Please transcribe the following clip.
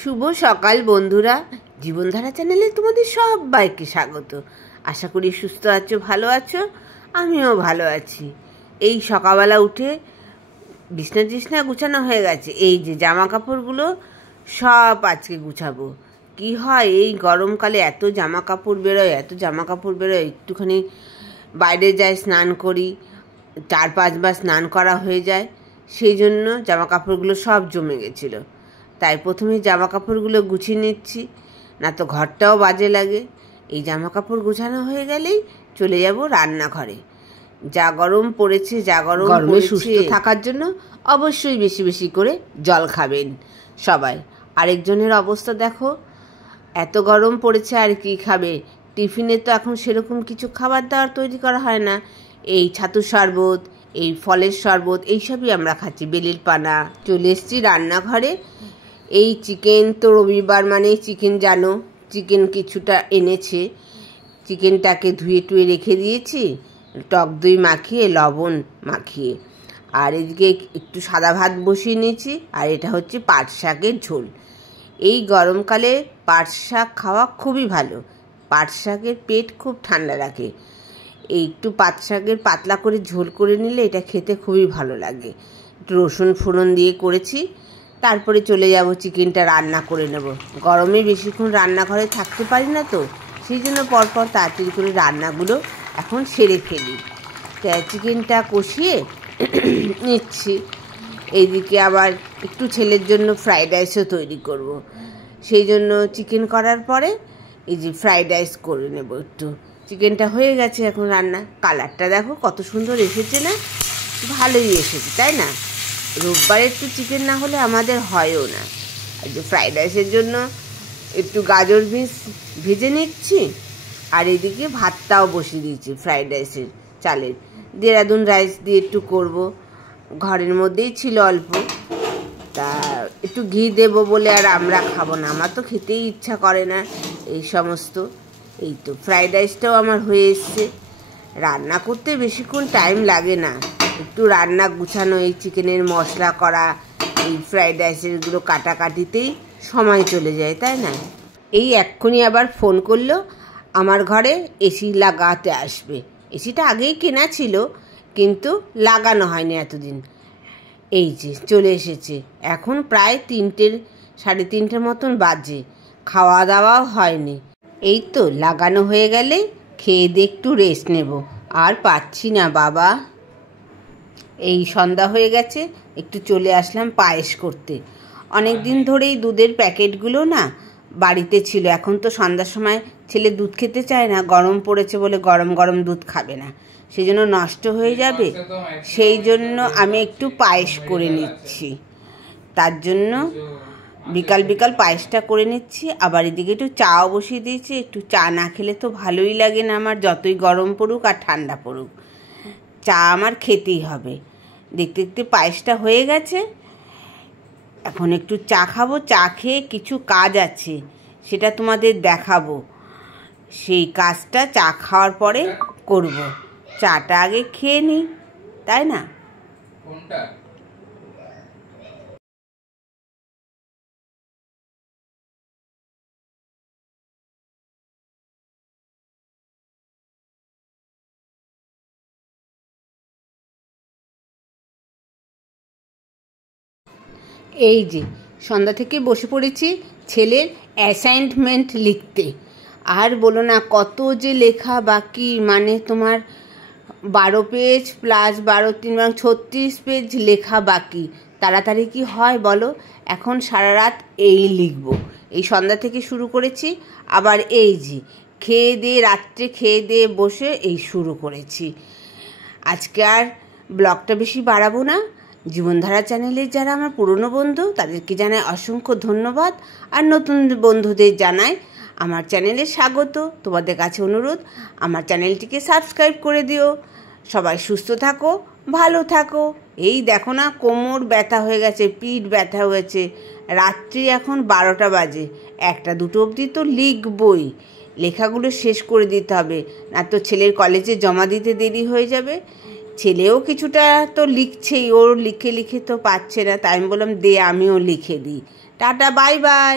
শুভ সকাল বন্ধুরা, জীবনধারা চ্যানেলে তোমাদের সবাইকে স্বাগত। আশা করি সুস্থ আছো, ভালো আছো। আমিও ভালো আছি। এই সকালবেলা উঠে বিছনা গুছানো হয়ে গেছে। এই যে জামা কাপড়গুলো সব আজকে গুছাবো। কি হয়, এই গরমকালে এত জামা কাপড় বেরোয়, একটুখানি বাইরে যাই, স্নান করি, 4-5 বার স্নান করা হয়ে যায়, সেই জন্য জামা কাপড়গুলো সব জমে গেছিলো। তাই প্রথমে জামা কাপড়গুলো গুছিয়ে নিচ্ছি, না তো ঘরটাও বাজে লাগে। এই জামা কাপড় গুছানো হয়ে গেলেই চলে যাব রান্নাঘরে। যা গরম পড়েছে, গরমে সুস্থ থাকার জন্য অবশ্যই বেশি বেশি করে জল খাবেন সবাই। আরেকজনের অবস্থা দেখো, এত গরম পড়েছে আর কি খাবে। টিফিনে তো এখন সেরকম কিছু খাবার দাবার তৈরি করা হয় না। এই ছাতুর শরবত, এই ফলের শরবত, এইসবই আমরা খাচ্ছি, বেলির পানা। চলে এসেছি রান্নাঘরে। এই চিকেন তো রবিবার মানে চিকেন, জানো, চিকেন কিছুটা এনেছে। চিকেনটাকে ধুয়ে টুয়ে রেখে দিয়েছি, টক দই মাখিয়ে, লবণ মাখিয়ে। আর এদিকে একটু সাদা ভাত বসিয়ে নিয়েছি। আর এটা হচ্ছে পাট শাকের ঝোল। এই গরমকালে পাট শাক খাওয়া খুবই ভালো। পাট শাকের পেট খুব ঠান্ডা রাখে। এই একটু পাট শাকের পাতলা করে ঝোল করে নিলে এটা খেতে খুবই ভালো লাগে। একটু রসুন ফোড়ন দিয়ে করেছি। তারপরে চলে যাব চিকেনটা রান্না করে নেব। গরমে বেশিক্ষণ রান্নাঘরে থাকতে পারি না, তো সেই জন্য পরপর তাড়াতাড়ি করে রান্নাগুলো এখন সেরে ফেলি। চিকেনটা কষিয়ে নিচ্ছি। এইদিকে আবার একটু ছেলের জন্য ফ্রাইড রাইসও তৈরি করব। সেই জন্য চিকেন করার পরে এই যে ফ্রাইড রাইস করে নেব একটু। চিকেনটা হয়ে গেছে এখন রান্না। কালারটা দেখো কত সুন্দর এসেছে না? ভালোই এসেছে, তাই না? রোববারে একটু চিকেন না হলে আমাদের হয়ও না। আর যে ফ্রাইড রাইসের জন্য একটু গাজর ভেজে নিচ্ছি। আর এদিকে ভাতটাও বসিয়ে দিয়েছি ফ্রাইড রাইসের চালের। দেরাদুন রাইস দিয়ে একটু করব, ঘরের মধ্যেই ছিল অল্প। তা একটু ঘি দেবো বলে আর আমরা খাবো না, আমার তো খেতেই ইচ্ছা করে না এই সমস্ত। এই তো ফ্রাইড রাইসটাও আমার হয়ে এসছে। রান্না করতে বেশিক্ষণ টাইম লাগে না, একটু রান্না গুছানো, এই চিকেনের মশলা করা, এই ফ্রাইড রাইসেরগুলো কাটাকাটিতেই সময় চলে যায়, তাই না? এই এক্ষুনি আবার ফোন করলো, আমার ঘরে এসি লাগাতে আসবে। এসিটা আগেই কেনা ছিল, কিন্তু লাগানো হয়নি এতদিন। এই যে চলে এসেছে। এখন প্রায় 3-3:30 মতন বাজে, খাওয়া দাওয়াও হয়নি। এই তো লাগানো হয়ে গেলে খেয়ে দিয়ে একটু রেস্ট নেব। আর পাচ্ছি না বাবা। এই সন্ধ্যা হয়ে গেছে, একটু চলে আসলাম পায়েস করতে। অনেক দিন ধরেই দুধের প্যাকেটগুলো না বাড়িতে ছিল। এখন তো সন্ধ্যার সময় ছেলে দুধ খেতে চায় না, গরম পড়েছে বলে গরম গরম দুধ খাবে না, সেই জন্য নষ্ট হয়ে যাবে। সেই জন্য আমি একটু পায়েস করে নিচ্ছি। তার জন্য বিকাল বিকাল পায়েসটা করে নিচ্ছি। আবার এদিকে একটু চাও বসিয়ে দিয়েছি। একটু চা না খেলে তো ভালোই লাগে না আমার, যতই গরম পড়ুক আর ঠান্ডা পড়ুক, চা আমার খেতেই হবে। দেখতে দেখতে পায়েসটা হয়ে গেছে। এখন একটু চা খাবো। চা খেয়ে কিছু কাজ আছে, সেটা তোমাদের দেখাবো। সেই কাজটা চা খাওয়ার পরে করব। চাটা আগে খেয়ে নিই, তাই না? এই যে সন্ধ্যা থেকে বসে পড়েছি ছেলের অ্যাসাইনমেন্ট লিখতে। আর বলো না, কত যে লেখা বাকি, মানে তোমার 12 পেজ প্লাস 12×3=36 পেজ লেখা বাকি। তাড়াতাড়ি কি হয় বলো? এখন সারা রাত এই লিখব। এই সন্ধ্যা থেকে শুরু করেছি, আবার এই যে রাত্রে খেয়ে দিয়ে বসে এই শুরু করেছি। আজকে আর ব্লগটা বেশি বাড়াবো না। জীবনধারা চ্যানেলের যারা আমার পুরনো বন্ধু, তাদেরকে জানাই অসংখ্য ধন্যবাদ। আর নতুন বন্ধুদের জানাই আমার চ্যানেলে স্বাগত। তোমাদের কাছে অনুরোধ, আমার চ্যানেলটিকে সাবস্ক্রাইব করে দিও। সবাই সুস্থ থাকো, ভালো থাকো। এই দেখো না, কোমর ব্যথা হয়ে গেছে, পিঠ ব্যথা হয়েছে। রাত্রি এখন 12টা বাজে, 1-2 অবধি তো লিখবই। লেখাগুলো শেষ করে দিতে হবে, না তো ছেলের কলেজে জমা দিতে দেরি হয়ে যাবে। ছেলেও কিছুটা তো লিখছেই, ওর লিখে লিখে তো পাচ্ছে না, তাই আমি বললাম দে আমিও লিখে দিই। Tata, bye bye.